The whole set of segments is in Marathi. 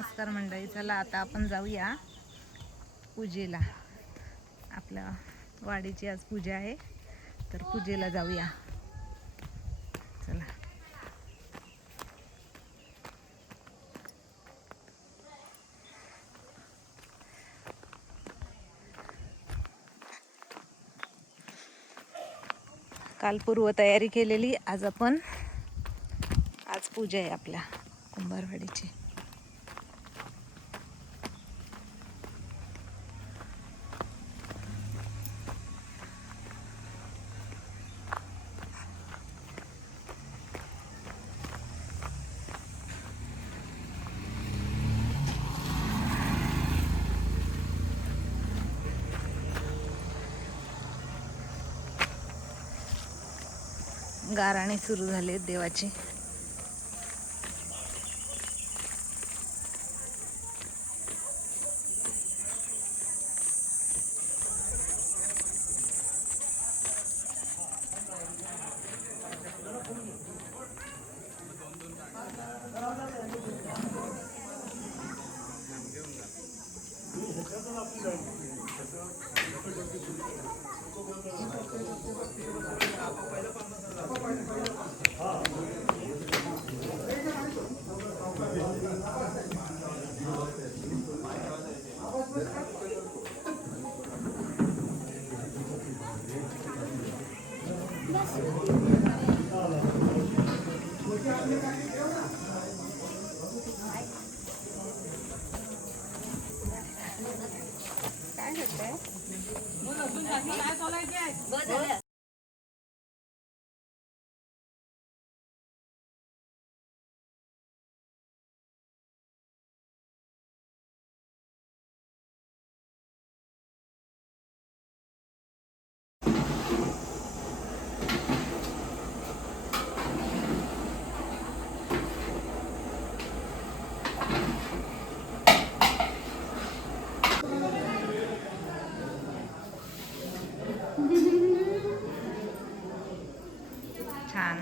नमस्कार मंडळी, चला आता आपण जाऊया पूजेला. आपल्या वाडीची आज पूजा आहे, तर पूजेला जाऊया. चला. काल पूर्व तयारी केलेली, आज पूजा आहे आपल्या कुंभारवाडीची. गाराणे सुरू झाले देवाचे. छान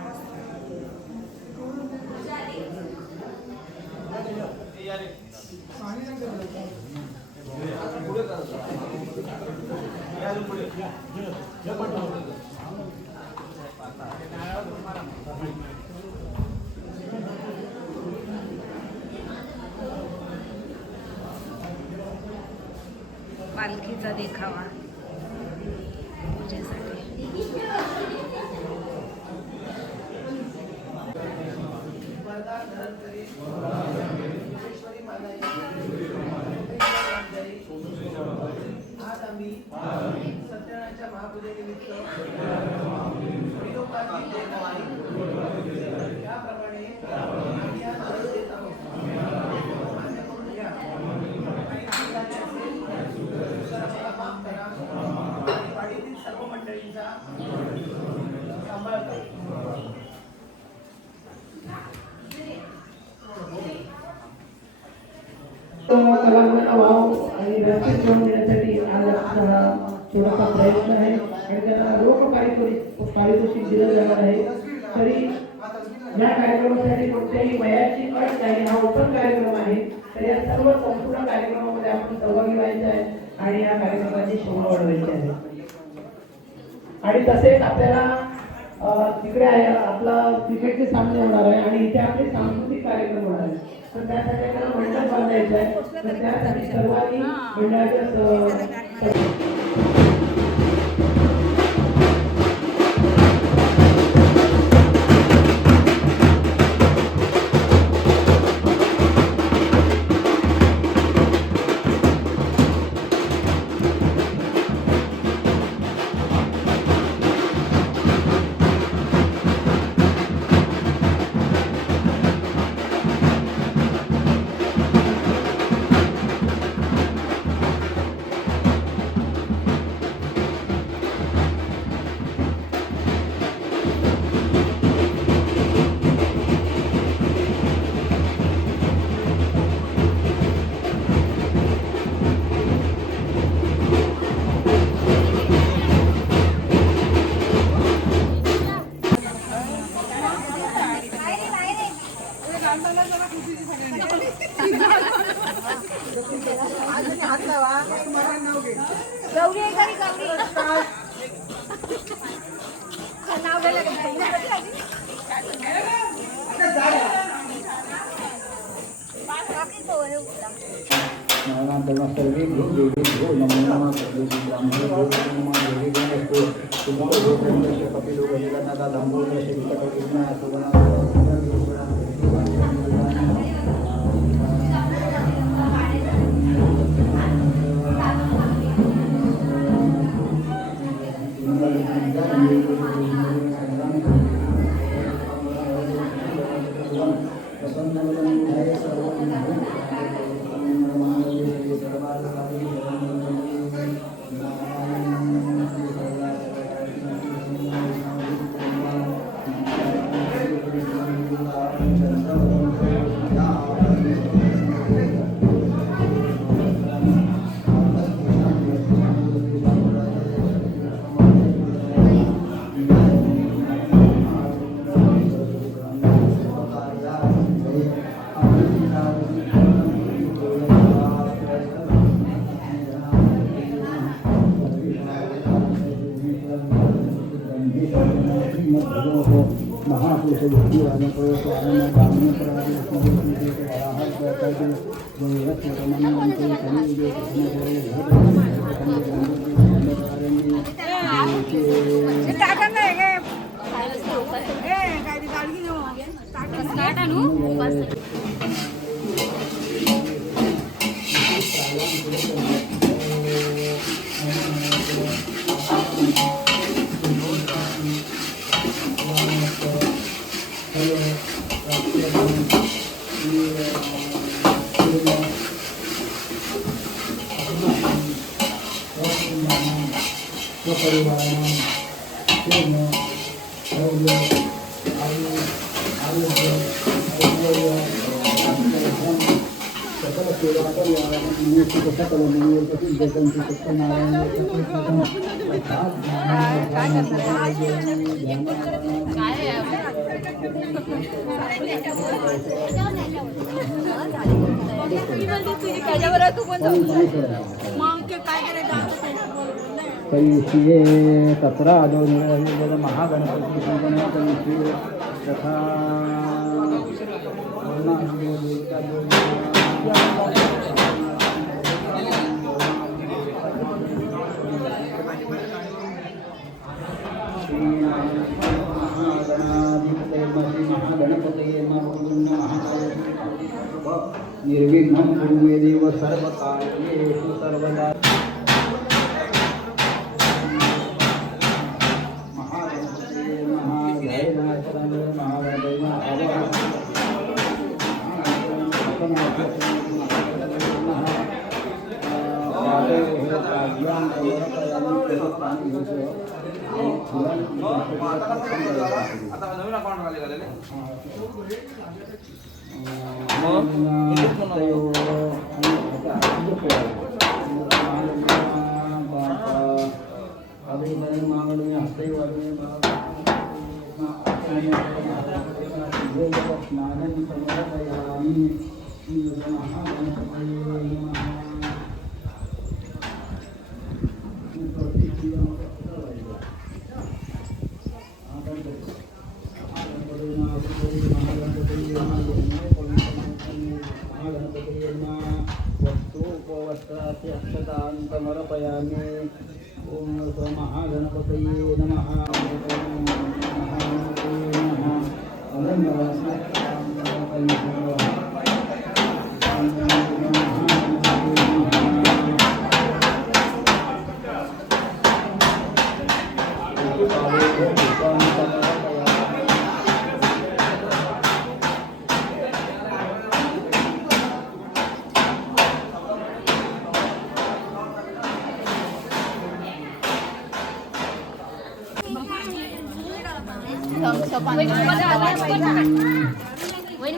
पालखीचा देखावा पूजेसाठी. आज आम्ही सत्यनारायणच्या महापूजेनिमित्त त्याप्रमाणे आम्ही आज अर्ज देत आहोत. माझ्याकडून घ्या. काही चूक झाली असेल तर मला माफ करा. आणि वाडीतील सर्व मंडळींचा सांभाळ करा. आणि रस्ते करून देण्यासाठी आज हा थोडासा प्रयत्न आहे आणि त्यांना रोख पारितोषिक दिलं जाणार आहे. तरी या कार्यक्रमासाठी कोणत्याही वयाची अट नाही. हा ओपन कार्यक्रम आहे, तर या सर्व संपूर्ण कार्यक्रमामध्ये आपण सहभागी व्हायचं आहे आणि या कार्यक्रमाची शोभा वाढवायची आहे. आणि तसेच आपल्याला तिकडे आहे आपला क्रिकेटचे सामने होणार आहे आणि इथे आपले सांस्कृतिक कार्यक्रम होणार आहे. तर त्यासाठी आपल्याला मंडप बांधायचं आहे. तर त्यासाठी सर्वांनी मंडळाच्या गौरी आहे घरी, गौरी नाव घ्यायला कैशिये तत्र आदौ महागणपति गणपति तथा निर्विघ्नं कुर्वेदेव सर्वकार्येषु सर्वदा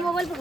मोबाईल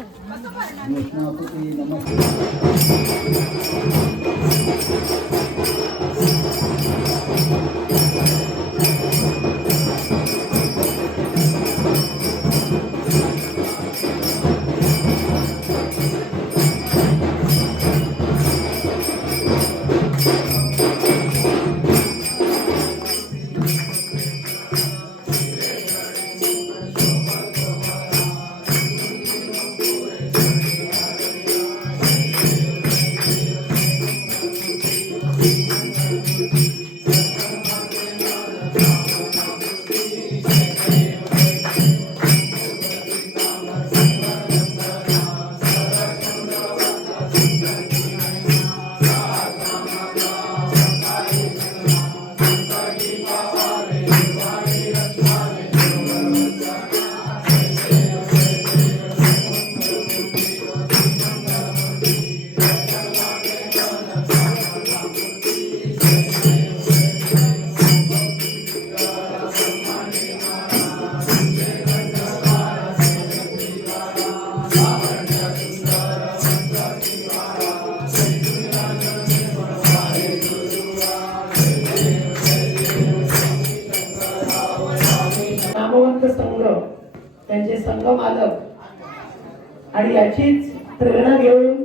मालक आणि याचीच प्रेरणा घेऊन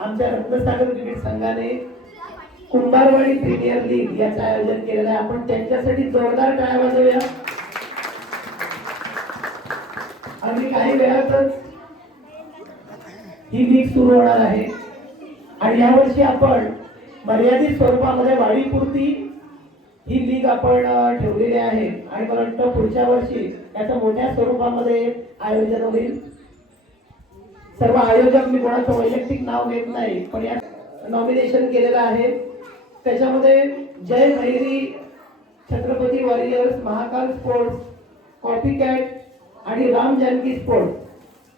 आमच्या रत्नसागर क्रिकेट संघाने कुंभारवाडी प्रीमियर लीग याचं आयोजन केलेलं आहे. आपण त्यांच्यासाठी जोरदार टाळ्या वाजवूया. आणि काही वेळातच ही लीग सुरू होणार आहे आणि यावर्षी आपण मर्यादित स्वरूपामध्ये वाढीपुरती ही लीग आपण ठेवलेली आहे आणि मला वाटतं पुढच्या वर्षी याचं मोठ्या स्वरूपामध्ये आयोजन होईल. सर्व आयोजक मी कोणाचं वैयक्तिक नाव घेत नाही, पण या नॉमिनेशन केलेलं आहे. त्याच्यामध्ये Jai Bhairi, Chhatrapati warriors, Mahakal sports, coffee cat आणि राम जानकी स्पोर्ट्स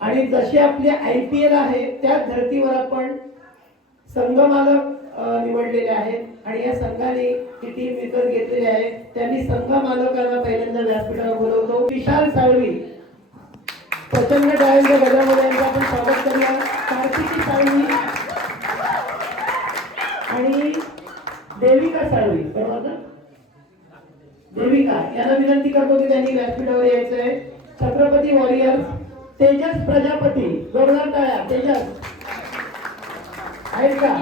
आणि जसे आपले IPL आहे त्याच धर्तीवर आपण संघ मालक निवडलेले आहेत आणि या संघाने ही टीम विकत घेतलेली आहे. त्यांनी संघ मालकांना पहिल्यांदा व्यासपीठावर बोलवतो. विशाल साळवी, प्रचंड टाळ्यांच्या गजरामध्ये यांचं आपण स्वागत करूया. कार्तिकी साळवी आणि देविका साळवी, बरोबर ना? देविका यांना विनंती करतो की त्यांनी व्यासपीठावर यायचं आहे. छत्रपती वॉरियर्स तेजस प्रजापती, जोरदार टाळ्या. तेजस आहेत का?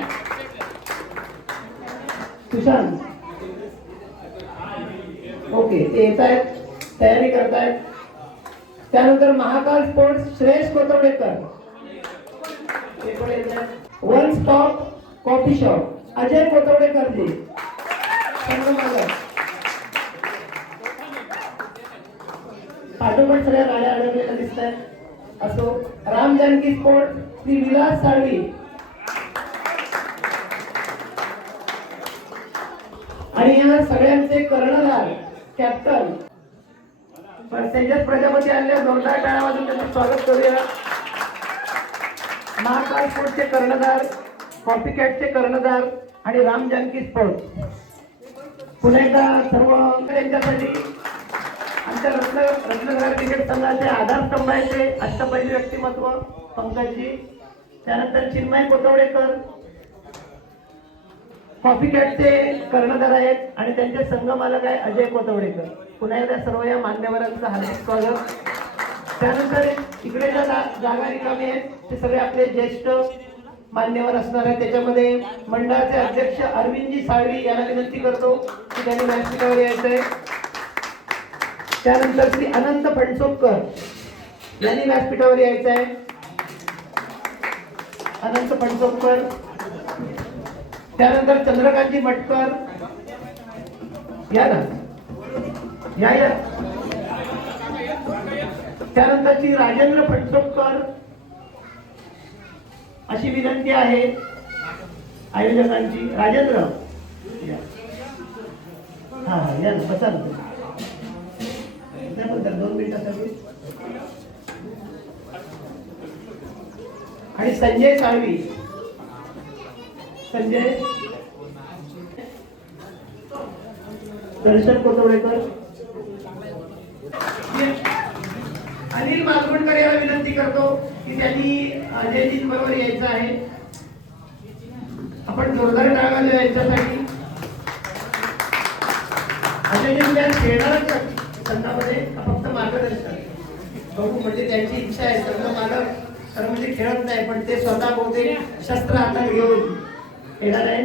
सुशांत, ओके, ते येत आहेत, तयारी करतायत. त्यानंतर Mahakal sports Shreyas Kotwadekar, one stop coffee shop Ajay Kotwadekar ji, पाठोपाठ सगळ्या गाड्या अडकलेल्या दिसत आहेत. असो, राम जानकी स्पोर्ट श्री विलास साळवी आणि या सगळ्यांचे कर्णधार कॅप्टन तेजस प्रजापती आले. जोरदार टाळ्या वाजवून त्यांचं स्वागत करूया. महाकाल स्पोर्टचे कर्णधार, कॉफी कॅटचे कर्णधार आणि राम जानकी स्पोर्ट. पुन्हा एकदा सर्व त्यांच्यासाठी आमच्या रत्नसागर क्रिकेट संघाचे आधारस्तंभ आहे ते अष्टपैलू व्यक्तिमत्व पंकजजी. त्यानंतर चिन्मय कोतवडेकर कॉफी कॅटचे कर्णधार आहेत आणि त्यांचे संघ मालक आहे अजय कोतवडेकर. पुन्हा एकदा सर्व या मान्यवरांचं हार्दिक स्वागत. त्यानंतर इकडे ज्या जागा रिकामी आहेत ते सगळे आपले ज्येष्ठ मान्यवर असणार आहेत. त्याच्यामध्ये मंडळाचे अध्यक्ष अरविंदजी साळवी यांना विनंती करतो की त्यांनी व्यासपीठावर यायचंय. त्यानंतर श्री अनंत फणसोपकर यांनी व्यासपीठावर यायचं आहे. अनंत फणसोपकर. त्यानंतर चंद्रकांतजी मटकर या ना, या. त्यानंतर श्री राजेंद्र फणसोपकर अशी विनंती आहे आयोजकांची. राजेंद्र या. हा या ना, बसा ना. त्यानंतर 2 मिनिटासाठी आणि संजय साळवी. संजय, दर्शन कोतवडेकर, अनिल मालवणकर याला विनंती करतो की त्यांनी अजयजी बरोबर यायचं आहे. आपण जोरदार टाळ्या वाजवूया यांच्यासाठी. अजयजी उद्या खेळणार संघामध्ये फक्त मार्गदर्शन बघू, म्हणजे त्यांची इच्छा आहे. संघ मालक तर म्हणजे खेळत नाही, पण ते स्वतः बहुतेक शस्त्र हातात घेऊन येणार आहे.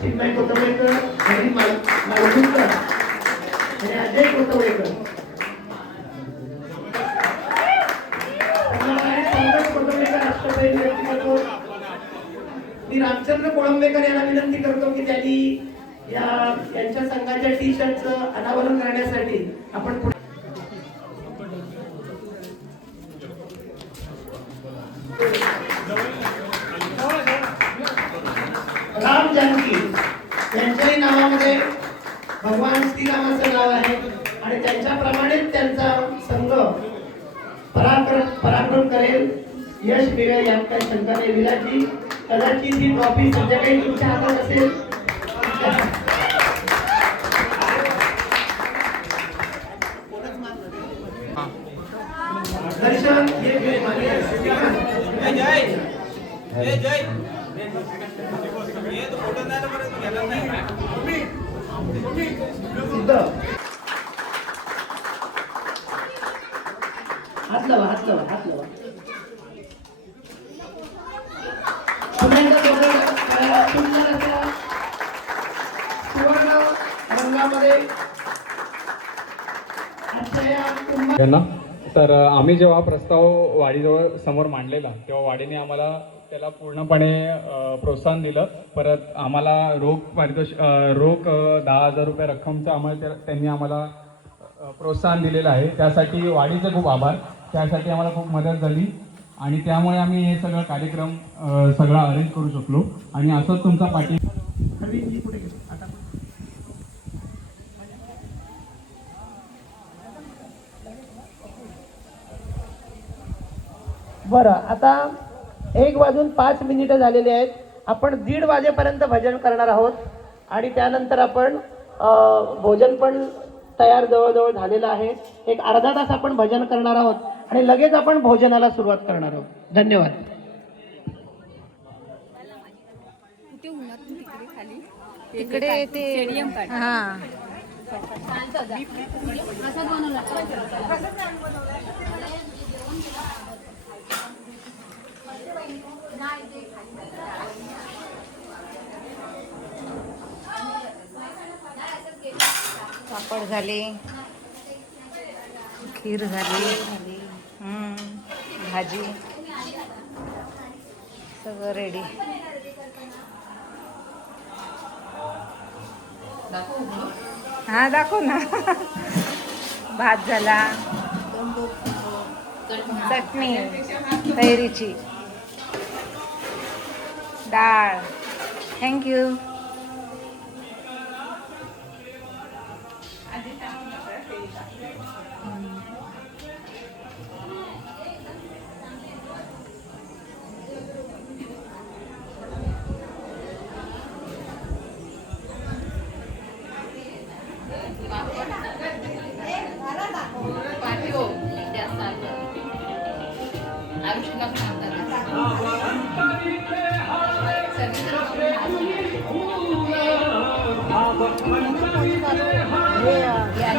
चिन्मय कोतवडेकर आणि मालवणकर आणि अजय कोतवडेकर. मी रामचंद्र कोळंबेकर यांना विनंती करतो की त्यांनी यांच्या संघाच्या टी-शर्टचं अनावरण करण्यासाठी आपण राम जानकी यांच्याही नावामध्ये भगवान श्रीरामाचं नाव आहे आणि त्यांच्याप्रमाणेच त्यांचा संघ पराक्रम करेल, यश मिळेल यात काही शंका नाही. विलाजी, कदाचित ही ट्रॉफी सध्या काही तुमच्या हातात असेल. दर्शन हात लावा हात लावा हात लावा. सुगंध सुंदर अशा सुवर्ण रंगामध्ये अशा या कुंभ यांना तर आम्ही जेव्हा प्रस्ताव वाडीजवळ समोर मांडलेला तेव्हा वाडीने आम्हाला त्याला पूर्णपणे प्रोत्साहन दिलं. परत आम्हाला रोख 10,000 रुपये रक्कमचं आम्हाला त्यांनी आम्हाला प्रोत्साहन दिलेलं आहे. त्यासाठी वाडीचे खूप आभार. त्यासाठी आम्हाला खूप मदत झाली आणि त्यामुळे आम्ही हे सगळं कार्यक्रम सगळा अरेंज करू शकलो. आणि असंच तुमचा पाठी कुठे गेली आता बरं. आता 1:05 झालेले आहेत. आपण 1:30 वाजेपर्यंत भजन करणार आहोत आणि त्यानंतर आपण भोजन पण तयार जवळजवळ झालेलं आहे. एक अर्धा तास आपण भजन करणार आहोत आणि लगेच आपण भोजनाला सुरुवात करणार आहोत. धन्यवाद. तिकडे ते हा पापड झाले, खीर झाली, भाजी सगळं रेडी. हा दाखव ना. भात झाला, चटणी कैरीची, डाळ. थँक्यू.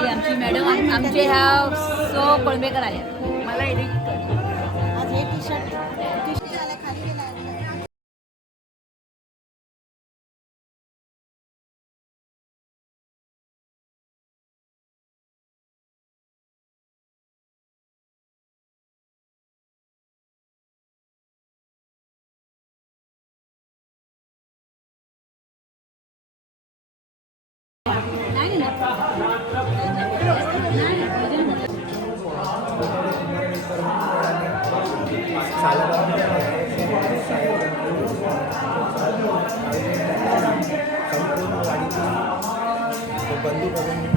आमची मॅडम आमचे ह्या सो पळंबेकर आल्या. मला एडिट कर. आज हे टी शर्ट खाली गेला. बंधू भगिनी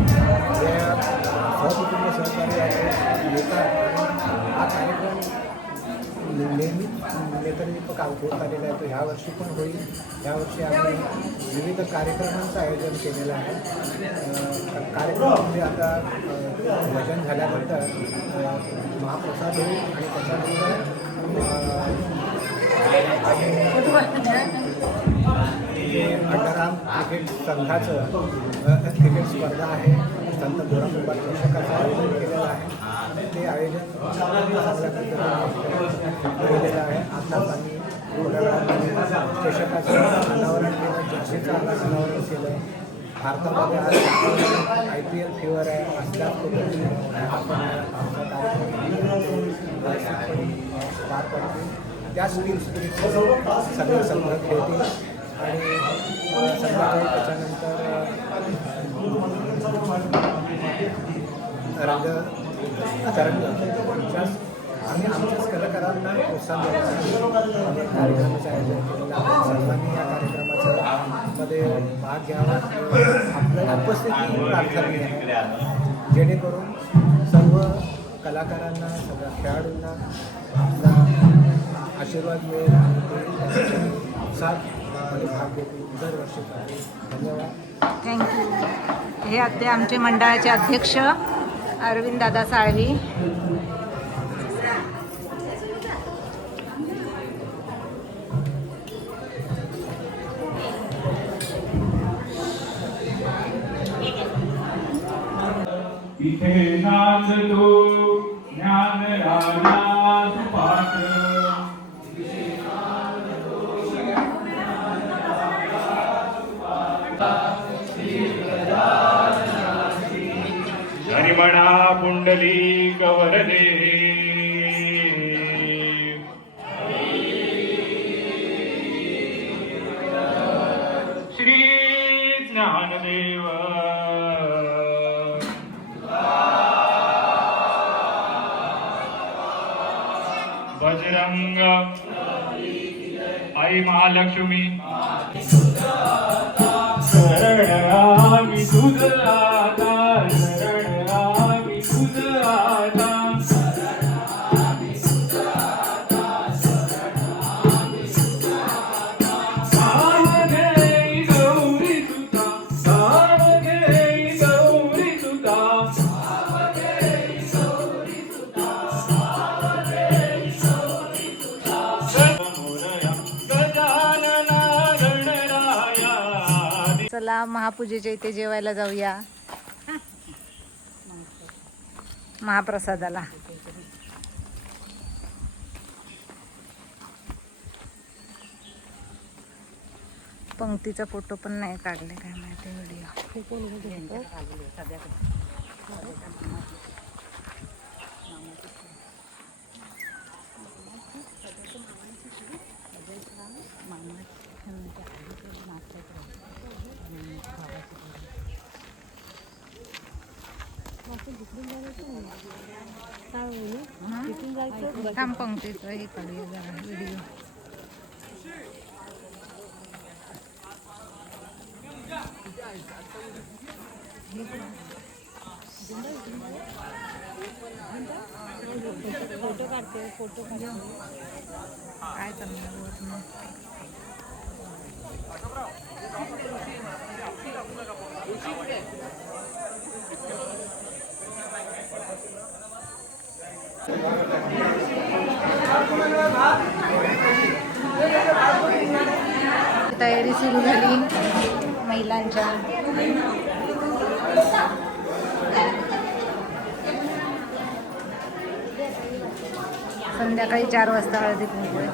सहकुटुंब सहकारी येतात. हा कार्यक्रम नेतृत्व काम होत आलेला आहे. तो ह्या वर्षी पण होईल. यावर्षी आम्ही विविध कार्यक्रमांचं आयोजन केलेलं आहे. कार्यक्रमामध्ये आता भजन झाल्यानंतर महाप्रसाद होईल आणि त्याच्यानंतर अंडरआर्म क्रिकेट संघाचं क्रिकेट स्पर्धा आहे. संत गोराखोबा चषकाचं आयोजन केलेलं आहे. ते आयोजन चांगल्या पद्धतीने केलेलं आहे. आत्ताच आम्ही चषकाचं अनावरण केलं, जर्सीचं अनावरण केलं. भारतामध्ये आज IPL फीवर आहे. असल्याच पद्धतीने आपण आमचा कार्यक्रम पार पडतो. त्या स्पिरिट सगळं संघ खेळतील आणि संध्याकाळी त्याच्यानंतर तरंग आम्ही आमच्याच कलाकारांना प्रोत्साहन देण्यासाठी कार्यक्रमाचं आयोजन केलेलं आहे. सर्वांनी या कार्यक्रमामध्ये भाग घ्यावा. आपल्याला उपस्थिती प्रार्थनीय आहे, जेणेकरून सर्व कलाकारांना सगळ्या खेळाडूंना आपला आशीर्वाद मिळेल आणि ते साथ भाग घेतील दरवर्षी. धन्यवाद. थँक्यू. हे आमचे मंडळाचे अध्यक्ष अरविंद दादा साळवी. इथे नांदतो ज्ञान राज पुंडलिक वरदे श्री ज्ञानदेव बजरंग आई महालक्ष्मी शरण आम्ही तुझ आता शरण आम्ही तुझ आता साम घेई गौरी सुता साम घेई गौरी सुता चला महापूजेच्या इथे जेवायला जाऊया महाप्रसादाला. पंक्तीचा फोटो पण नाही काढले काय माहिती व्हिडिओ. थांब पंक्तीचं हे काढूया जरा व्हिडिओ. फोटो काय करणार होत नाही. तयारी सुरू झाली महिलांच्या. संध्याकाळी 4 वाजता हळदी कुंकू आहे.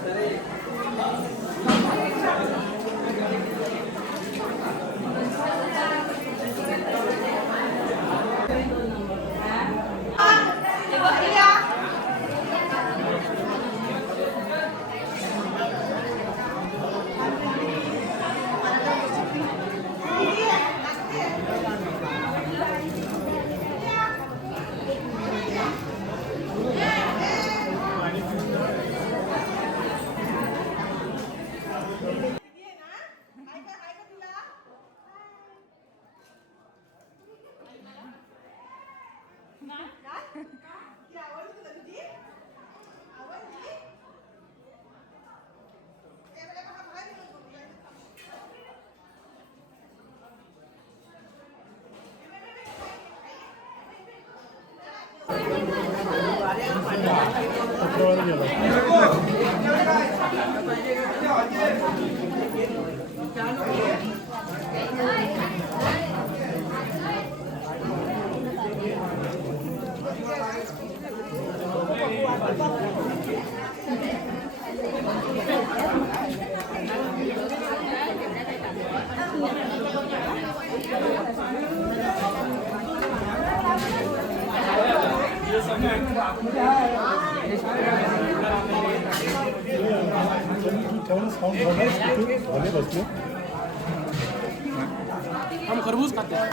हम खरबूज खाते हैं.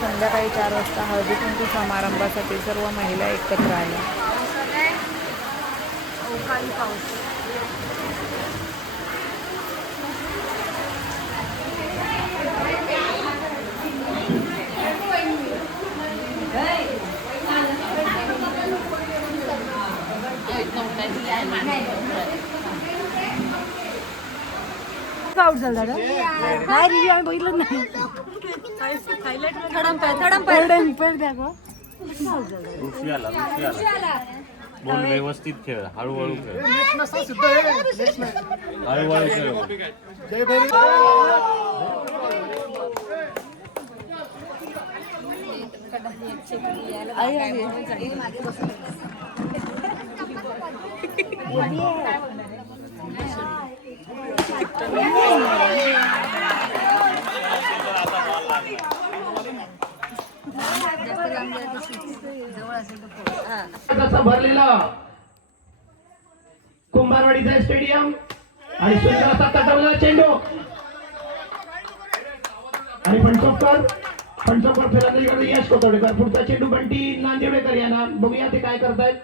संध्याकाळी 4 वाजता हळदी कुंकू समारंभासाठी सर्व महिला एकत्र आल्या. अवकाळी पाऊस. आउट झाला ना काय रिव्ह्यू आम्ही बघितलं नाही. बोल व्यवस्थित खेळ हळूहळू खेळ हळूहळू खेळ तसा भरलेला कुंभारवाडीचा स्टेडियम आणि सुंदर असा तटवला चेंडू आणि पंचोकर फलंदाजी यश कोथवडेकर. पुढचा चेंडू बंटी नांदिवडेकर यांना. बघूया ते काय करतायत.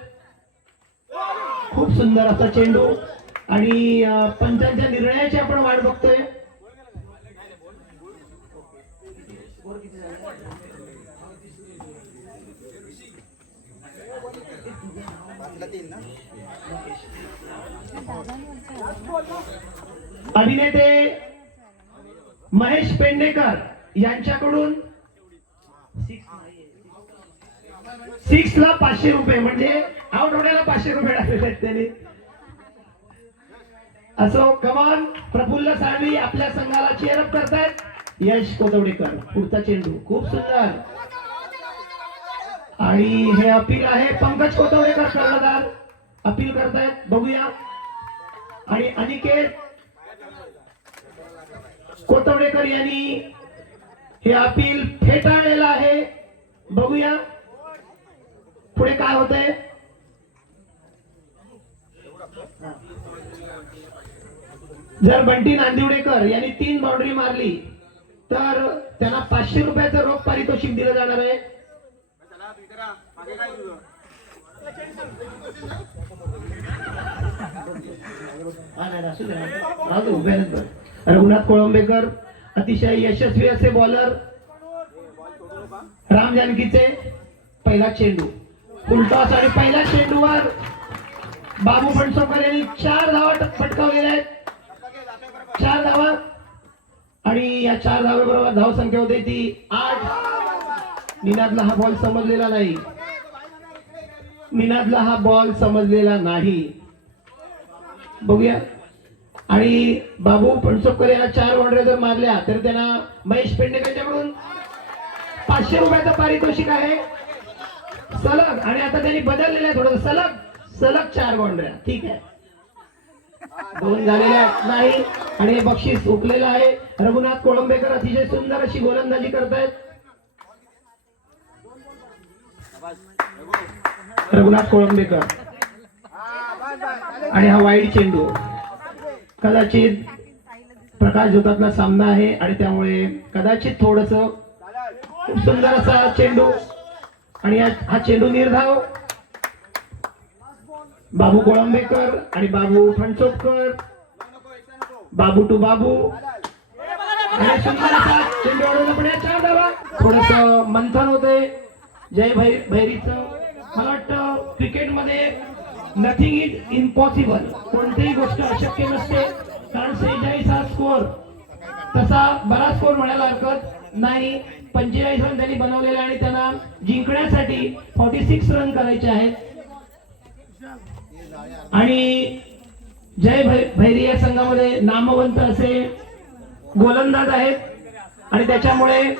खूप सुंदर असा चेंडू आणि पंचांच्या निर्णयाची आपण वाट बघतोय. अभिनेते महेश पेडणेकर यांच्याकडून 6 ला 500 रुपये म्हणजे आउटवड्याला 500 रुपये टाकलेले आहेत त्यांनी. असो कमान. प्रफुल्ल साळवी आपल्या संघाला चेअरअप करतायत. यश कोथवडेकर. पुढचा चेंडू खूप सुंदर आणि हे अपील आहे. पंकज कोथवडेकर कर्णधार अपील करतायत. बघूया. आणि अनिकेत कोथवडेकर यांनी हे अपील फेटाळलेलं आहे. बघूया पुढे काय होतंय. जर बंटी नांदिवडेकर यांनी 3 बाउंड्री मारली तर त्यांना 500 रुपयाचं रोख पारितोषिक दिलं जाणार आहे. रघुनाथ कोळंबेकर अतिशय यशस्वी असे बॉलर. राम जानकीचे पहिला चेंडू फुलटॉस आणि पहिल्या चेंडूवर बाबू फणसोकर यांनी 4 धावा पटकावलेल्या आहेत. 4 धावा आणि या 4 धावेबरोबर धाव संख्या होते ती 8. निनादला हा बॉल समजलेला नाही. बघूया. आणि बाबू फणसोकर यांना 4 बाउंड्री जर मारल्या तर त्यांना महेश पेडणेकरच्याकडून 500 रुपयाचं पारितोषिक आहे सलग. आणि आता त्यांनी बदललेलं आहे थोडं. सलग 4 बाउंड्र्या. ठीक आहे. 2 झालेल्या नाही आणि हे बक्षीस हुकलेलं आहे. रघुनाथ कोळंबेकर अतिशय सुंदर अशी गोलंदाजी करतायत. रघुनाथ कोळंबेकर आणि हा वाईड चेंडू. कदाचित प्रकाश जोतातला सामना आहे आणि त्यामुळे कदाचित थोडस खूप सुंदर असा चेंडू आणि हा चेंडू निर्धाव. बाबू कोळंबेकर आणि बाबू फणसोकर. बाबू टू बाबू आणि सुंदर असा चेंडू अडवला पण या 4 धावा. थोडस मंथन होते जय भैरीचं. मला वाटतं क्रिकेटमध्ये नथिंग इज इम्पॉसिबल. कोणतीही गोष्ट अशक्य नसते. कारण 46 हा स्कोर तसा बरा स्कोर म्हणायला हरकत नाही. 45 रन त्यांनी बनवलेले आणि त्यांना जिंकण्यासाठी 46 रन करायचे आहेत. आणि जय भैरी या संघामध्ये नामवंत असे गोलंदाज आहेत आणि त्याच्यामुळे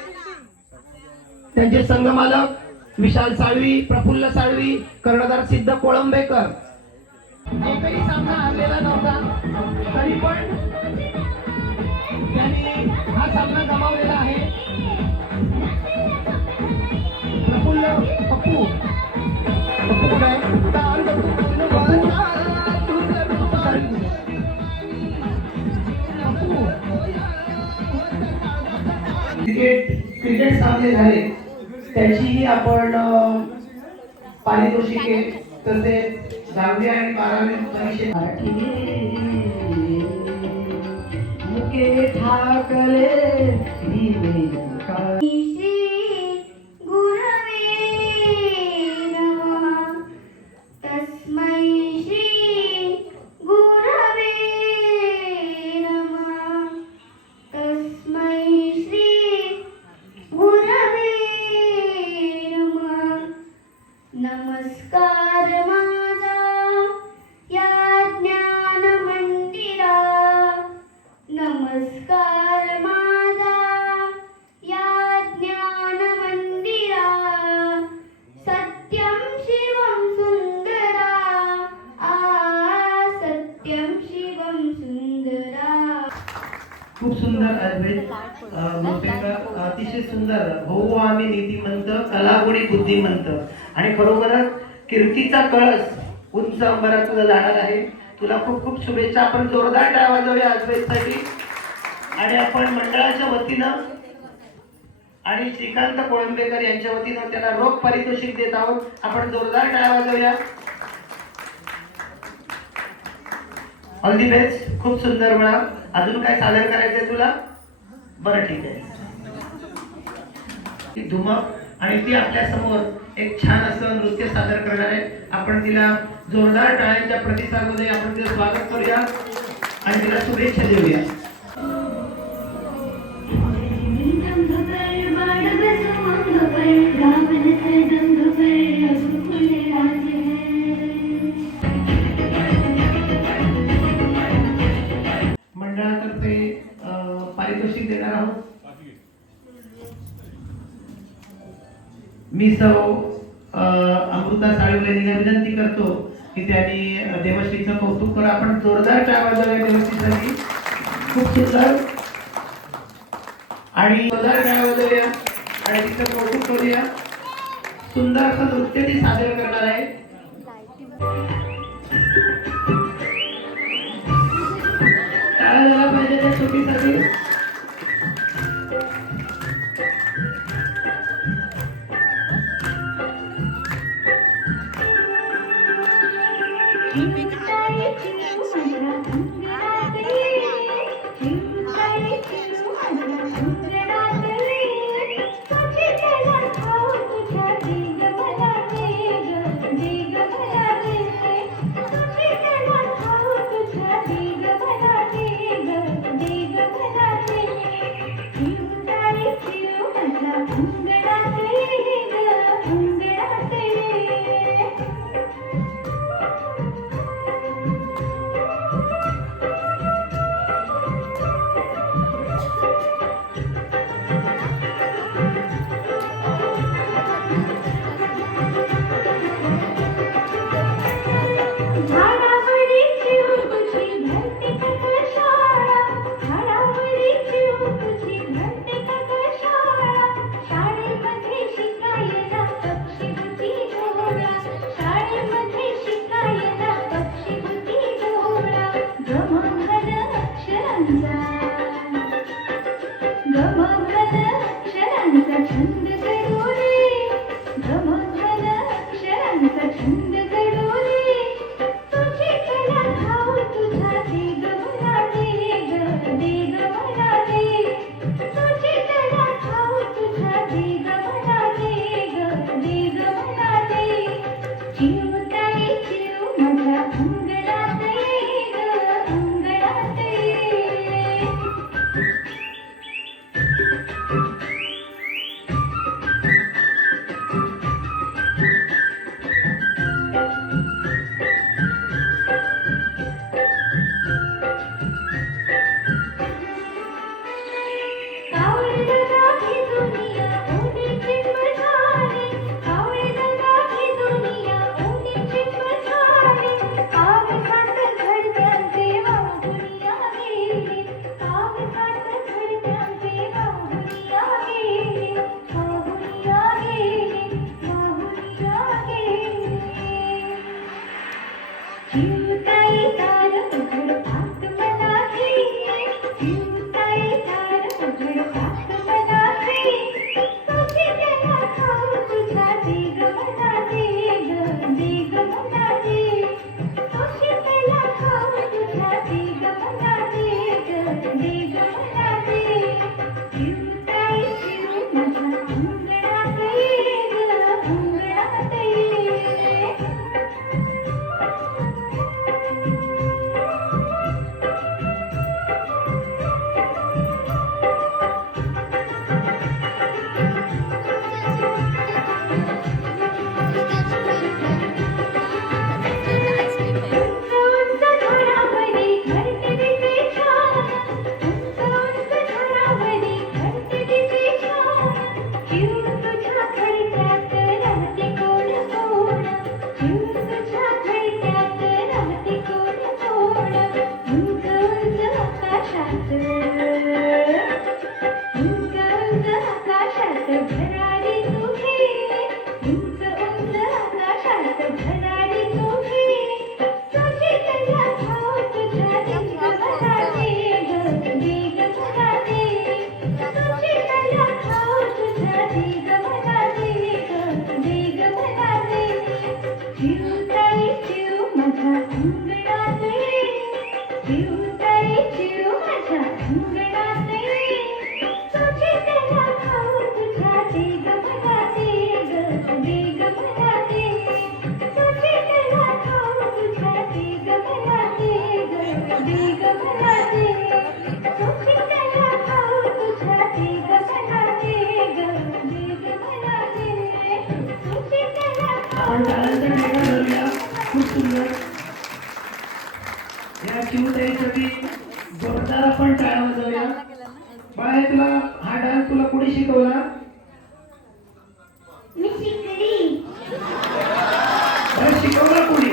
त्यांचे संघ मालक विशाल साळवी, प्रफुल्ल साळवी, कर्णधार सिद्ध कोळंबेकर. एकही सामना हरलेला नव्हता तरी पण त्यांनी हा सामना गमावलेला आहे. प्रफुल्ल पप्पू क्रिकेट सामने झाले त्याचीही आपण पारितोषिके तसेच 10वी आणि 12वी मुके ठाकरे नमस्कार माझा या ज्ञान मंदिरा. नमस्कार माझा या ज्ञान मंदिरा. सत्यम शिवम सुंदरा. सत्यम शिवम सुंदरा. खूप सुंदर अद्वैत अतिशय सुंदर. भाऊ आम्ही नीतिमंत कलागुणी बुद्धिमंत आणि खरोखरच कीर्तीचा कळस उंच अंबरात तुला जाणार आहे. तुला खूप खूप शुभेच्छा. आपण जोरदार टाळ्या वाजवूया आजवेसाठी. आणि आपण मंडळाच्या वतीनं आणि श्रीकांत कोळंबेकर यांच्या वतीनं त्याला रोख पारितोषिक देत आहोत. आपण जोरदार टाळ्या वाजवूया. All the best. खूप सुंदर म्हणा. अजून काय सादर करायचंय तुला? बरं ठीक आहे. ती धुमक आणि ती आपल्या समोर एक छान असं नृत्य सादर करणार आहे. आपण तिला जोरदार टाळ्यांच्या प्रतिसादामध्ये आपण तिचं स्वागत करूया आणि तिला शुभेच्छा देऊया. मंडळातर्फे पारितोषिक देणार आहोत. मी सौ अमृता साळुलेला विनंती करतो की त्यांनी देवश्रीचं कौतुक करा. आपण जोरदार टाळ्या वाजवूया देवश्रीसाठी. खूप सुंदर आणि जोरदार टाळ्या वाजवूया आणि तिचं कौतुक करूया. सुंदर असं नृत्य ती सादर करणार आहे. टाळ्या झाला पाहिजे त्या छोटीसाठी. चिवताई चिरू माझ्या अंगणात रे, चिवताई चिरू माझ्या अंगणात रे, तुझी त्याला खाऊ तुझ्या देग भराते ग, देग भराते, तुझी त्याला खाऊ तुझ्या देग भराते ग, देग भराते, तुझी त्याला खाऊ तुझ्या देग भराते ग, देग भराते, तुझी त्याला आपण टाळ्यांचा ठेका धरूया. खूप सुंदर. या चिवताईसाठी जोरदार आपण टाळ्या वाजवूया. बाळा, तुला हा डान्स तुला कोणी शिकवला? मी शिकली. बरं, शिकवला कोणी?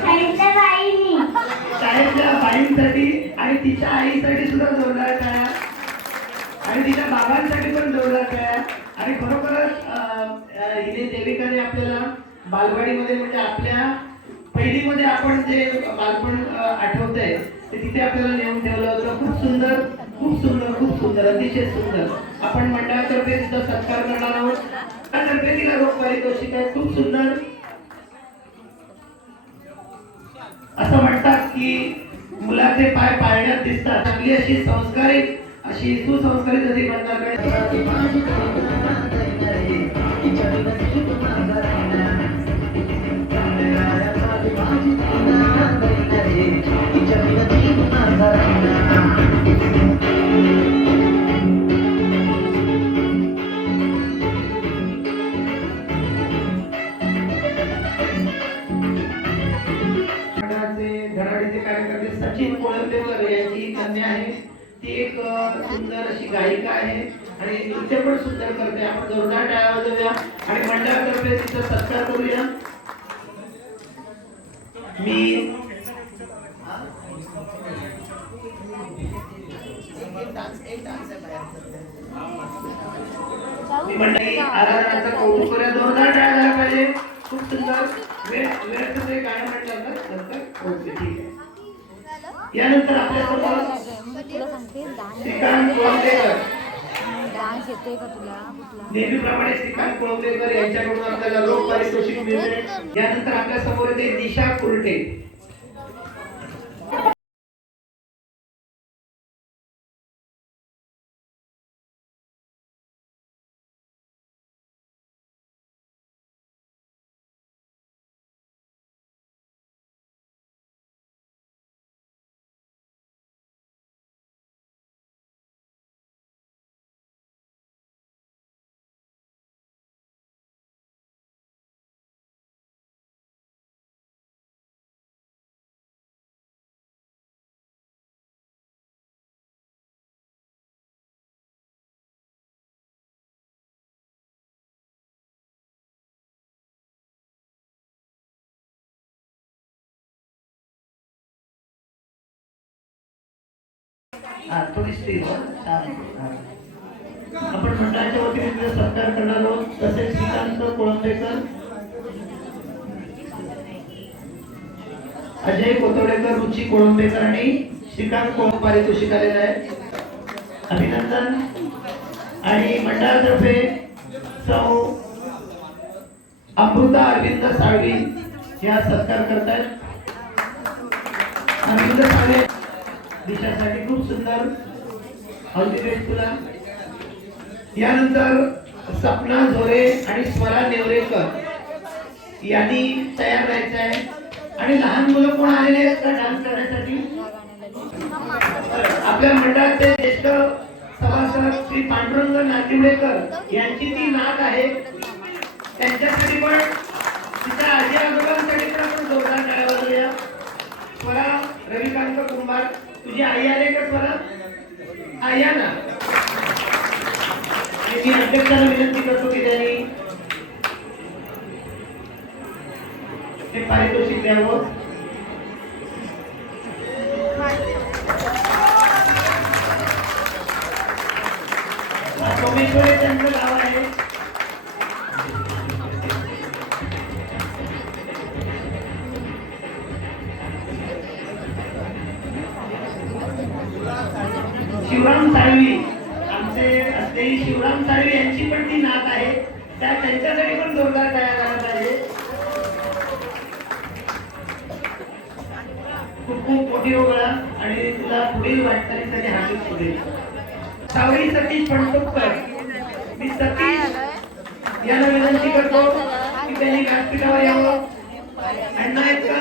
शाळेतल्या बाईंनी. शाळेतल्या बाईंसाठी आणि तिच्या आईसाठी सुद्धा जोरदार टाळ्या, आणि तिच्या बाबांसाठी पण जोरदार टाळ्या. आणि खरोखरच हिने देविकाने आपल्याला बालवाडीमध्ये म्हणजे आपल्या पहिलीमध्ये आपण जे बालपण आठवतंय ते तिथे आपल्याला नेऊन ठेवलं होतं. खूप सुंदर, खूप सुंदर, खूप सुंदर, अतिशय सुंदर. आपण मंडळातर्फे तिचा सत्कार करणार आहोत. त्यातर्फे तिला रोख पारितोषिक आहे. खूप सुंदर. असं म्हणतात की मुलाचे पाय पाळण्यात दिसतात. चांगली अशी संस्कारित अशी सुसंस्कारित अशी धडाडीचे कार्यकर्ते सचिन कोळंबेकर यांची ही कन्या आहे. ती एक सुंदर अशी गायिका आहे आणि नृत्य पण सुंदर करते. आपण जोरदार टाळ्या वाजवूया आणि मंडळातर्फे तिचा सत्कार करूया. मी मंडळी आराधनाचं कौतुक करूया. जोरदार टाळ्या झाल्या पाहिजे. खूप सुंदर. वेळ तुम्ही गाणं म्हटलं ना नंतर. ओके, ठीक आहे. यानंतर आपल्यासमोर श्रीकांत कोळंबेकर. डान्स येतोय का तुला? नेहमीप्रमाणे श्रीकांत कोळंबेकर यांच्याकडून आपल्याला रोख पारितोषिक मिळते. यानंतर आपल्या समोर येते दिशा कुर्टे. थोडी स्टेज आपण मंडळाच्या वतीने तिचा सत्कार करणार आहोत. तसेच श्रीकांत कोळंबेकर, अजय कोतवडेकर, रुची कोळंबेकर आणि श्रीकांत कोळंबे पारितोषिक आलेलं आहे. अभिनंदन. आणि मंडळातर्फे सौ अमृता अरविंद साळवी या सत्कार करतायत. अरविंद साळवे दिशासाठी खूप सुंदर. ऑल द बेस्ट तुला. यानंतर सपना झोरे आणि स्वरा नेवरेकर यांनी तयार राहायचं आहे. आणि लहान मुलं कोण आलेले आहेत का डान्स करण्यासाठी? आपल्या मंडळाचे ज्येष्ठ सभासद श्री पांडुरंग नातिवडेकर यांची ती नात आहे. त्यांच्यासाठी पण तिच्या आजी आजोबांसाठी पण आपण जोरदार टाळ्या वाजवूया. स्वरा रविकांत कुंभार, तुझी आई आले का स्वरा? आया ना. आणि मी अध्यक्षाला विनंती करतो की त्यांनी हे पारितोषिक द्यावं. सोमेश्वर हे त्यांचं गाव आहे. शिवराम साळवी, आमचे असलेली शिवराम साळवी यांची पण ती नात आहे. त्यांच्यासाठी पण जोरदार तयार झाला पाहिजे. मोठी वगळा आणि तुला पुढील वाटचालीसाठी हार्दिक शुभेच्छा. सावरी सतीश फणसोकर, मी सतीश यांना विनंती करतो की त्यांनी व्यासपीठावर यावं. अण्णा आहेत का?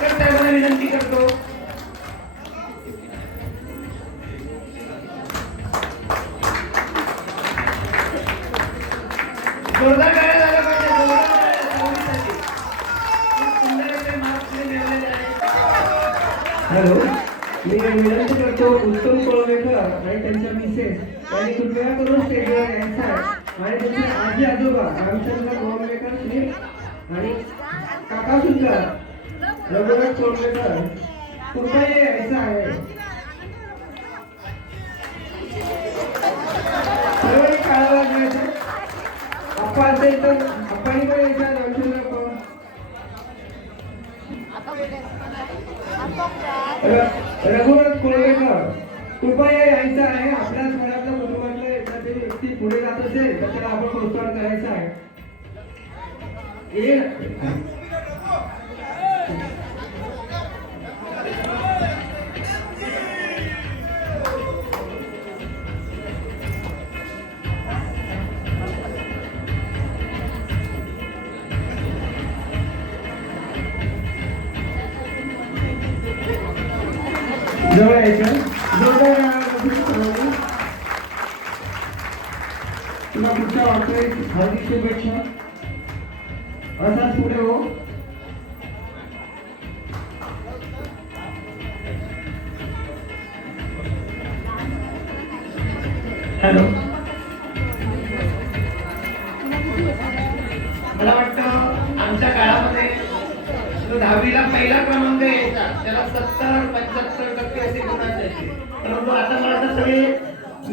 तर साहेबांना विनंती करतो. जोरदार टाळ्या झाल्या पाहिजे. जोरदार टाळ्या सावरीसाठी. खूप सुंदर असे मार्क्स मिळालेले आहेत. हॅलो, मी विनंती करतो उत्तम कोळवेकर आणि त्यांच्या मिसेस यांनी कृपया करून स्टेजवर यायचं आहे आणि त्यांचे आजी आजोबा रामचंद्र कोळवेकर श्री आणि काका सुद्धा रघुनाथ कोळवेकर कृपया यायचं आहे. सर्वांनी काळा वाजवायचं. अप्पा असेल तर अप्पानी पण यायचं रामचंद्र रघुनाथ कोळवेकर कृपया यायचं आहे. आपल्याच घरातल्या कुटुंबातल्या एखादी व्यक्ती पुढे जात असेल तर त्याला आपण प्रोत्साहन करायचं आहे. जवळ यायचं. जोरदार तुला पुढच्या वाटतोय हार्दिक शुभेच्छा. असाच पुढे हो. हॅलो, मला वाटतं आमच्या काळामध्ये जो 10वीला पहिला क्रमांक यायचा त्याला 70-75% असे गुण असायचे. परंतु आता मला तर सगळे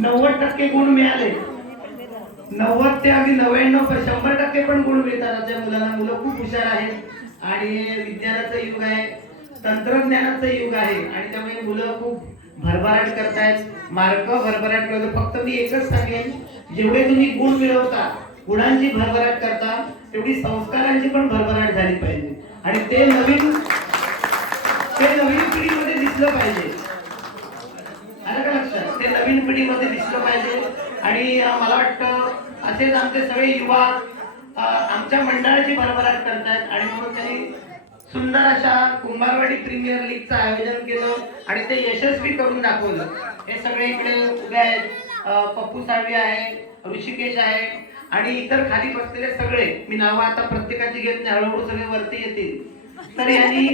90% गुण मिळाले. 90 ते अगदी 99-100% पण गुण मिळतात त्या मुलांना. मुलं खूप हुशार आहेत आणि विज्ञानाचं युग आहे, तंत्रज्ञानाचं युग आहे आणि त्यामुळे मुलं खूप भरभराट करतायत, मार्क भरभराट करतात. फक्त मी एकच सांगेन, जेवढे तुम्ही गुण मिळवता, गुणांची भरभराट करता, तेवढी संस्कारांची पण भरभराट झाली पाहिजे आणि ते नवीन पिढीमध्ये दिसलं पाहिजे. आलं का लक्षात? ते नवीन पिढीमध्ये दिसलं पाहिजे. आणि मला वाटतं असेच आमचे सगळे युवा आमच्या मंडळाची भरभराट करतायत आणि म्हणून त्यांनी सुंदर अशा कुंभारवाडी प्रीमियर लीगचं आयोजन केलं आणि ते यशस्वी करून दाखवलं. हे सगळे इकडे उभे आहेत. पप्पू साळवी आहे, ऋषिकेश आहे आणि इतर खाली बसलेले सगळे, मी नावं आता प्रत्येकाची घेत नाही, हळूहळू सगळे वरती येतील. तर यांनी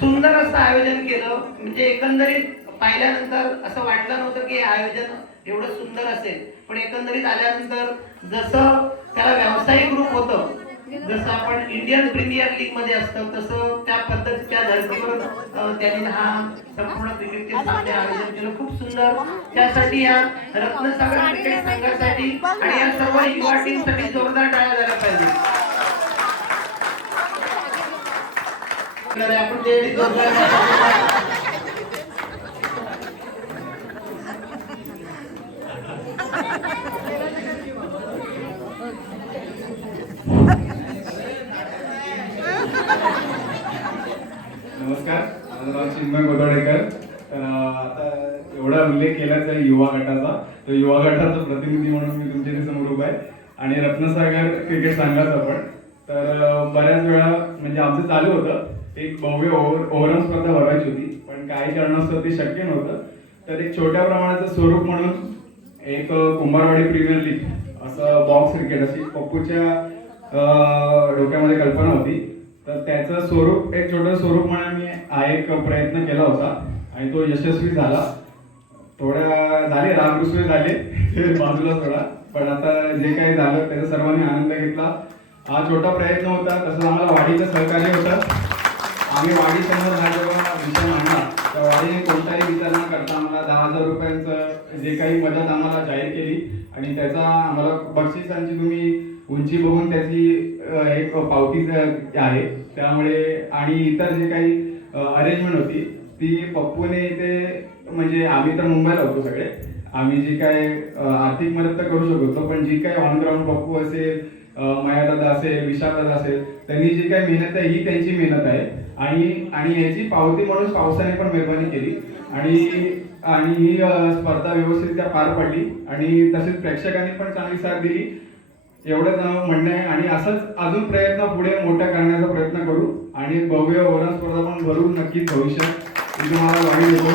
सुंदर असं आयोजन केलं. म्हणजे एकंदरीत पाहिल्यानंतर असं वाटलं नव्हतं की आयोजन एवढं सुंदर असेल, पण एकंदरीत आल्यानंतर जसं त्याला व्यावसायिक रूप होतं, जसं आपण इंडियन प्रीमियर लीग मध्ये असतं तसं त्या पद्धतीच्या धर्तीवर त्यांनी हा संपूर्ण क्रिकेटचे सामने आयोजन केलं. खूप सुंदर. त्यासाठी या रत्नसागर क्रिकेट संघासाठी आणि या सर्व युवा टीम साठी जोरदार टाळ्या झाल्या पाहिजे. आपण ते जोरदार नमस्कार, माझं नाव चिन्मय गोदवडेकर. तर आता एवढा उल्लेख केलाच आहे युवा गटाचा, तर युवा गटाचा प्रतिनिधी म्हणून मी तुमच्या समोर उभा आहे आणि रत्नसागर क्रिकेट संघाचा पण. तर बऱ्याच वेळा म्हणजे आमचं चालू होतं एक भव्य ओव्हरऑल स्पर्धा भरवायची होती, पण काही कारणास्तव ते शक्य नव्हतं. तर एक छोट्या प्रमाणाचं स्वरूप म्हणून एक कुंभारवाडी प्रीमियर लीग असं बॉक्स क्रिकेट अशी पप्पूच्या डोक्यामध्ये कल्पना होती. तर त्याचं स्वरूप एक छोटं स्वरूप म्हणून मी हा एक प्रयत्न केला होता आणि तो यशस्वी झाला. थोड्या झाले रामकृष्ण झाले बाजूला थोडा, पण आता जे काही झालं त्याचा सर्वांनी आनंद घेतला. हा छोटा प्रयत्न होता. तसं आम्हाला वाडीचं सहकार्य होतं. आम्ही वाडीसमोर हा जेव्हा विषय मांडला तर वाडीने कोणताही विचार न करता आम्हाला 10,000 रुपयांचं जे काही मदत आम्हाला जाहीर केली आणि त्याचा आम्हाला बक्षिसांची तुम्ही उंची बघून त्याची एक पावती आहे. त्यामुळे आणि इतर जे काही अरेंजमेंट होती ती पप्पूने इथे, म्हणजे आम्ही तर मुंबईला होतो सगळे, आम्ही जी काय आर्थिक मदत तर करू शकतो, पण जी काय ऑन ग्राउंड पप्पू असेल मयादादा असेल, विशालदादा असेल, त्यांनी जी काही मेहनत आहे ही त्यांची मेहनत आहे आणि याची पावती म्हणून पावसाने पण मेहरबानी केली आणि ही स्पर्धा व्यवस्थित पार पडली आणि तसेच प्रेक्षकांनी पण चांगली साथ दिली. एवढंच म्हणणं आहे आणि असंच अजून प्रयत्न पुढे मोठा करण्याचा प्रयत्न करू आणि भव्य ओव्हरऑल स्पर्धा पण भरू नक्कीच भविष्यात. मी तुम्हाला वाढी देतो.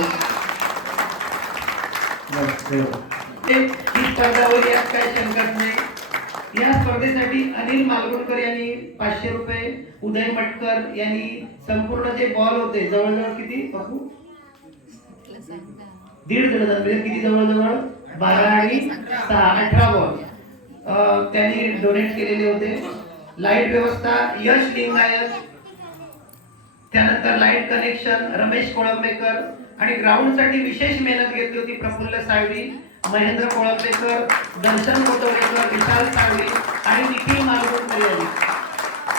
ही स्पर्धा होईल यात काही शंकाच नाही. या स्पर्धेसाठी अनिल मालगुणकर यांनी 500 रुपये, उदय मटकर यांनी संपूर्ण जे बॉल होते जवळजवळ किती बापू 1.5 डझन म्हणजे किती जवळजवळ 12 आणि 6 18 बॉल त्यांनी डोनेट केलेले होते. लाईट व्यवस्था यश लिंगायत, त्यानंतर लाईट कनेक्शन रमेश कोळंबेकर आणि ग्राउंड साठी विशेष मेहनत घेतली होती प्रफुल्ल साळवी, महेंद्र कोळंबेकर, दर्शन मोटवडेकर, विशाल साळवी आणि निखिल मालगुणकर यांनी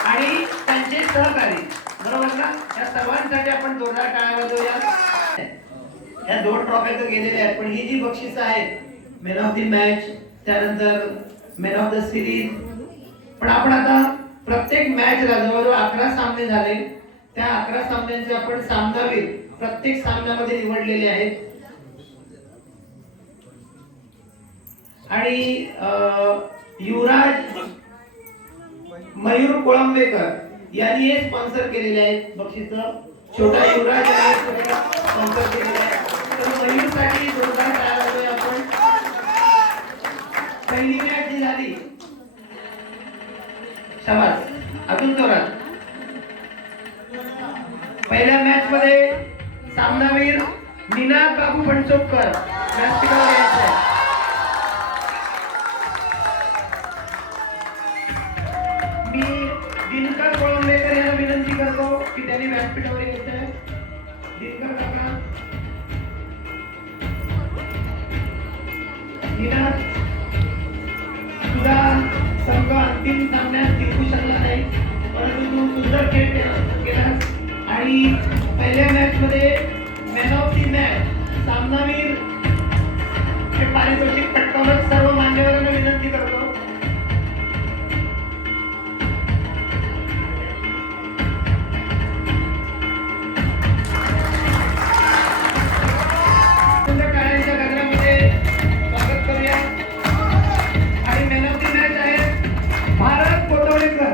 आणि त्यांचे सहकारी. बरोबर ना? या सर्वांसाठी आपण जोरदार टाळ्या वाजवूया. या 2 ट्रॉफ्या तर गेलेल्या आहेत पण ही जी बक्षिसं आहेत मॅन ऑफ द मॅच, त्यानंतर मॅन ऑफ द सिरीज, पण आपण आता प्रत्येक मॅचला जवळजवळ 11 सामने झाले. त्या 11 सामन्यांचे आपण सामनावीर प्रत्येक सामन्यामध्ये निवडलेले आहेत आणि युवराज मयूर कोळंबेकर यांनी हे स्पॉन्सर केलेले आहेत बक्षीस. छोटा युवराज यांनी स्पॉन्सर केलेले आहे. तर मयूरसाठी जोरदार टाळ्या वाजवूया आपण. पहिली मॅच जी झाली शाबास, अजून जोरात. पहिल्या मॅच मध्ये सामनावीर मीना काबू बनसोडकर व्यासपीठावर यायचं आहे. मी दिनकर कोळंबेकर यांना विनंती करतो की त्यांनी व्यासपीठावर यायचं आहे. दिनकर काका, मीना, तुझा संघ अंतिम सामन्यात जिंकू शकला नाही परंतु तू सुंदर खेळ केलास आणि पहिल्या मॅच मध्ये मॅन ऑफ द मॅच सामनावीर हे पारितोषिक पटकावलं. सर्व मान्यवरांना विनंती करतो. काळ्यांच्या गजरामध्ये स्वागत करूया आणि मॅन ऑफ द मॅच आहे भारत कोटवडेकर.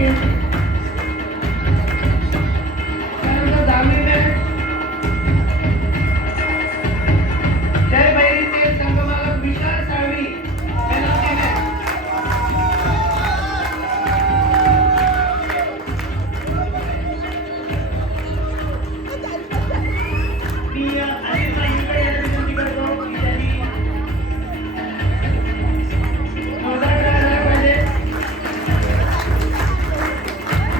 विकेट. त्यानंतर 10वी मॅच जय भैरीचे संघमालक विशाल साळवी penalty match. मी अनिल माहितीकडे यायला विनंती करतो की त्यांनी जोरदार खेळायला पाहिजे.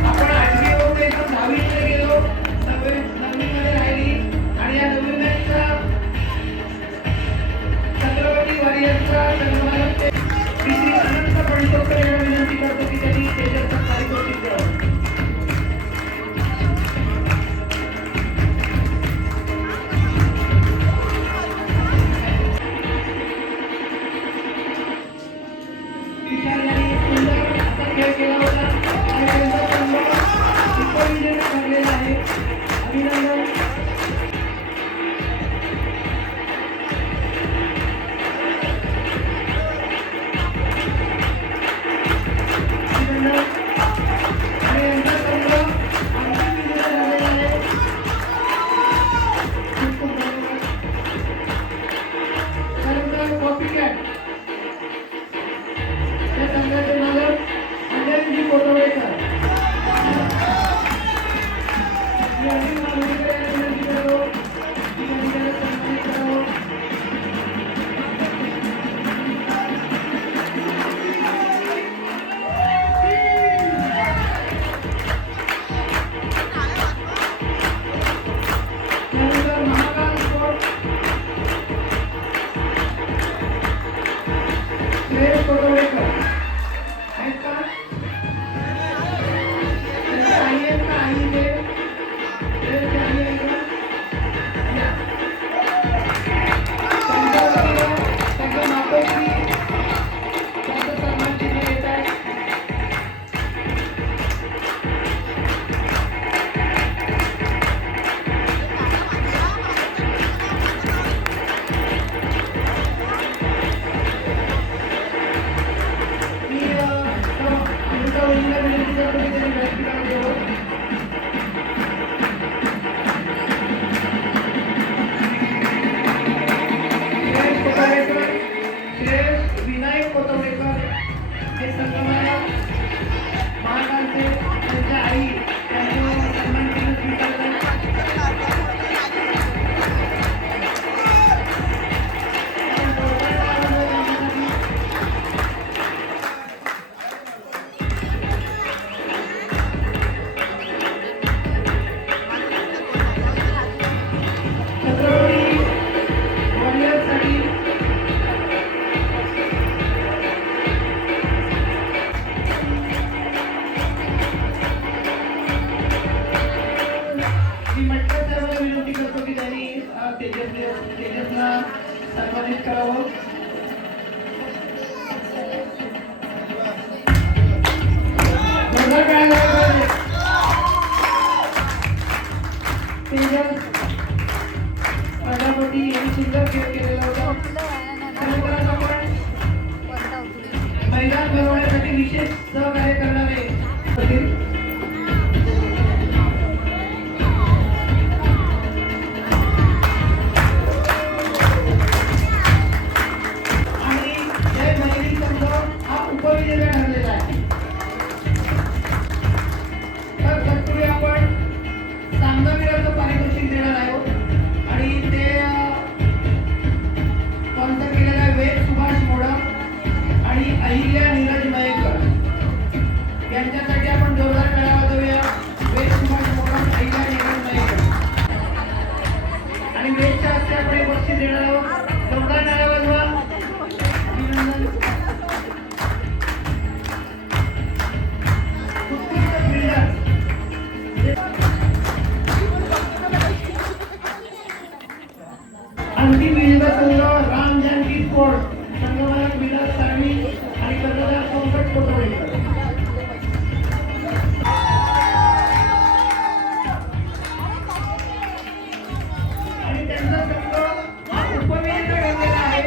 आपण 8वी वरून एकदम 10वी कडे गेलो, 9वी मध्ये राहिली आणि या 9वी मॅचचा छत्रपती वॉरियर्सचा संघमालक श्री अनंत फणसोकर यांना विनंती करतो की त्यांनी त्याच्यात पारितोषिक द्यावं. विशाल यांनी सुंदर असा खेळ केला होता आणि त्यांचा संघ उपविजेता ठरलेला आहे. अभिनंदन. अभिनंदन. आणि यांचा संघ अंतिम विजेता झालेला आहे. खूप खूप धन्यवाद. त्यानंतर कॉपीकॅट या संघाचे मालक अंजलीजी कोटवडेकर. मी अनिल मालुसकर यांना विनंती करतो की त्यांनी त्याला सन्मानित करावं. त्यानंतर महाकाल स्पोर्ट श्रेयस कोटवडेकर आहेत का? त्यांची आई आहेत का? आई इथे? श्रेयसची आई आहे का? या. त्यांच्या वतीनं त्यांच्या मातोश्री त्यांचं सन्मान चिन्ह देत आहे. मी अमृता वहिनीला विनंती करतो की त्यांनी व्यासपीठावर यावं. श्रेयस कोटवडेकर, श्रेयस विनायक कोटवडेकर हे संगमालक महाकालचे त्यांच्या आई त्यांचं सन्मान चिन्ह स्वीकारतात. आपण जोरदार टाळ्या वाजवा त्यांच्यासाठी. छत्रपती वॉरियर्ससाठी मी मटकर साहेबांना विनंती करतो की त्यांनी तेजसला सन्मानित करावं. जोरदार टाळ्या वाजवा पाहिजे. तेजस प्रजापती यांनी सुंदर खेळ केलेला होता. त्यानंतर आता आपण मैदान भरवण्यासाठी विशेष सहकार्य करणारे असतील. आणि जय भैरी संघ हा उपविजेता ठरलेला आहे. तर तत्पूर्वी आपण सामनावीराचं पारितोषिक देणार आहोत आणि ते स्पॉन्सर केलेलं आहे वेद सुभाष मोडक आणि अहिल्या नीरज मयेकर यांच्यासाठी आपण जोरदार टाळ्या वाजवूया. वेद सुभाष मोडक, अहिल्या नीरज मयेकर आणि वेदच्या हस्ते आपण हे बक्षीस देणार आहोत. जोरदार टाळ्या वाजवा. अभिनंदन. उत्कृष्ट फिल्डर अंतिम विजेता संघ राम जानकी स्पोर्ट संघमालक विलास साळवी आणि कर्णधार पंकज कोटवडेकर. आणि त्यांचा संघ हा उपविजेता ठरलेला आहे.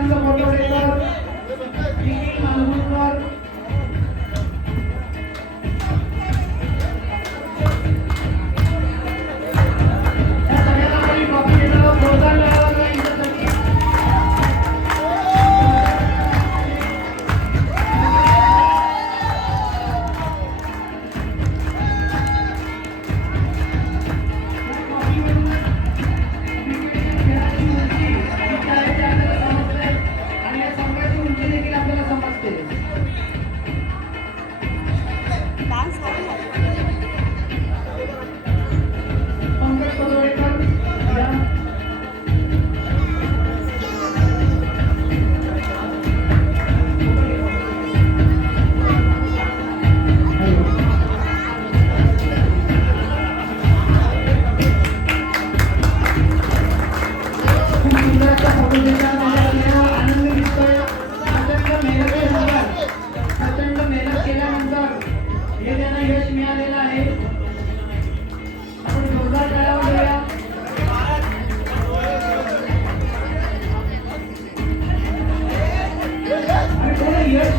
सर्वांचं मोठवडेकर निखिल मालगुणकर या सगळ्यांना आपण ट्रॉफी देणार जोरदार मिळावा का यांच्यासाठी आणि या संघाची उंची देखील आपल्याला समजते. पंकज पडोळेकर या. खूप सुंदर अशा फोटोच्या माझ्या चेहऱ्यावर आनंद दिसतोय. प्रचंड मेहनत केल्यानंतर हे त्यांना यश मिळालेलं आहे. आपण जोरदार टाळ्या वाजवूया. आणि कोण यश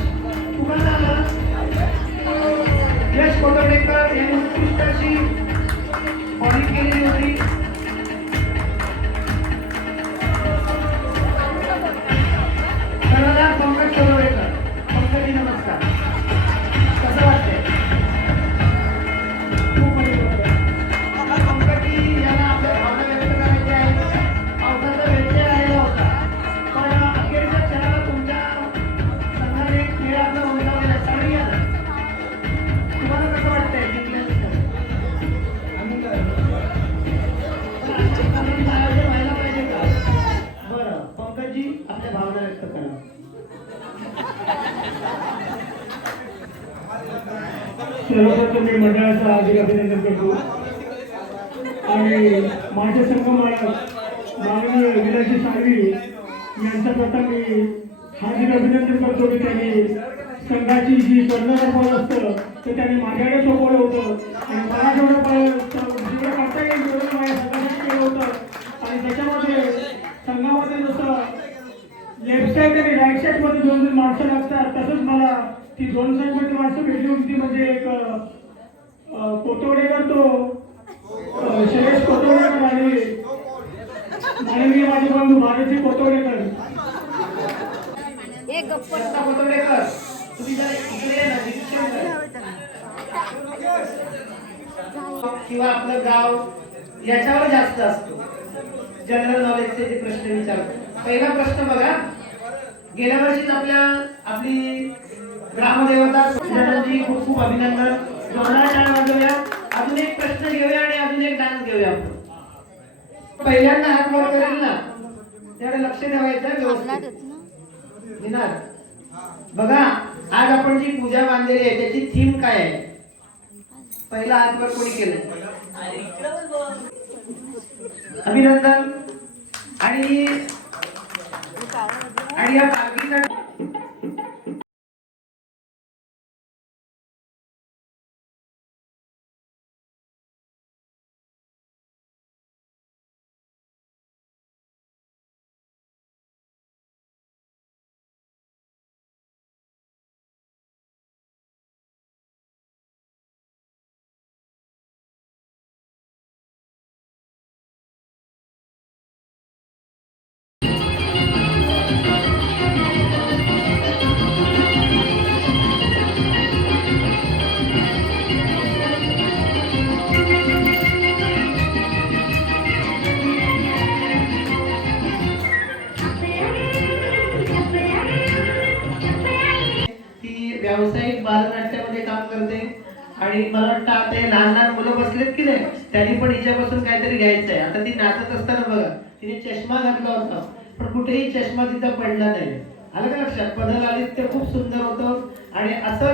तुम्हाला आलं? यश कोटवडेकर यांनी उत्कृष्ट अशी बॉलिंग केलेली होती. कर्णधार पंकज पडोळेकर. पंकजी नमस्कार. कसं वाटतंय? खूप मजा वाटते. पंकजी यांना आपल्या भावना व्यक्त करायच्या आहेत. पावसाचा व्यत्यय आलेला होता पण अखेरच्या क्षणाला तुमच्या संघाने खेळ आपला उमटवलेला आहे. चांगली आहे ना? तुम्हाला कसं वाटतंय जिंकल्यानंतर? पण आजच्या आयोजन व्हायला पाहिजे का? बरं पंकजी आपल्या भावना व्यक्त करा. सर्वप्रथम मी मंडळाचं हार्दिक अभिनंदन करतो आणि माझे संघ मालक माननीय विलाजी साळवी यांचं प्रथम मी हार्दिक अभिनंदन करतो की त्यांनी संघाची जी कर्णधार असतं ते त्यांनी माझ्याकडे सोपवलं होतं आणि मला जेवढं जेवढं करता येईल तेवढं माझ्या संघासाठी केलं होतं आणि त्याच्यामध्ये संघामध्ये जसं लेफ्ट साईड आणि राईट साईड मध्ये दोन माणसं लागतात तसंच मला ती दोन साईड मध्ये माणसं भेटली होती. म्हणजे एक कोतवडेकर तो शैलेश कोतवडेकर आणि माननीय माझे बंधू भारती कोतवडेकर. कोटवडेकर तुम्ही जर इकडे ये ना, निरीक्षण करा. किंवा आपलं गाव याच्यावर जास्त असतो. जनरल नॉलेजचे जे प्रश्न विचारतो. पहिला प्रश्न बघा. गेल्या वर्षीच आपली ग्रामदेवता सुजाताजी खूप खूप अभिनंदन. जोरदार टाळ्या वाजवूया. अजून एक प्रश्न घेऊया आणि अजून एक डान्स घेऊया. पहिल्यांदा हात वर करेल ना त्याकडे लक्ष ठेवायचं व्यवस्थित. विनार बघा आज आपण जी पूजा बांधलेली आहे त्याची थीम काय आहे? पहिला हात वर कोणी केलं? अभिनंदन. आणि या पालखीचा व्यावसायिक बालनाट्यामध्ये काम करते आणि मला वाटतं आता हे लहान लहान मुलं बसलेत की नाही त्यांनी पण हिच्यापासून काहीतरी घ्यायचं आहे. आता ती नाचत असताना बघा तिने चष्मा घातला होता पण कुठेही चष्मा तिचा पडला नाही. आलं का लक्षात? पदर आली ते खूप सुंदर होतं आणि असं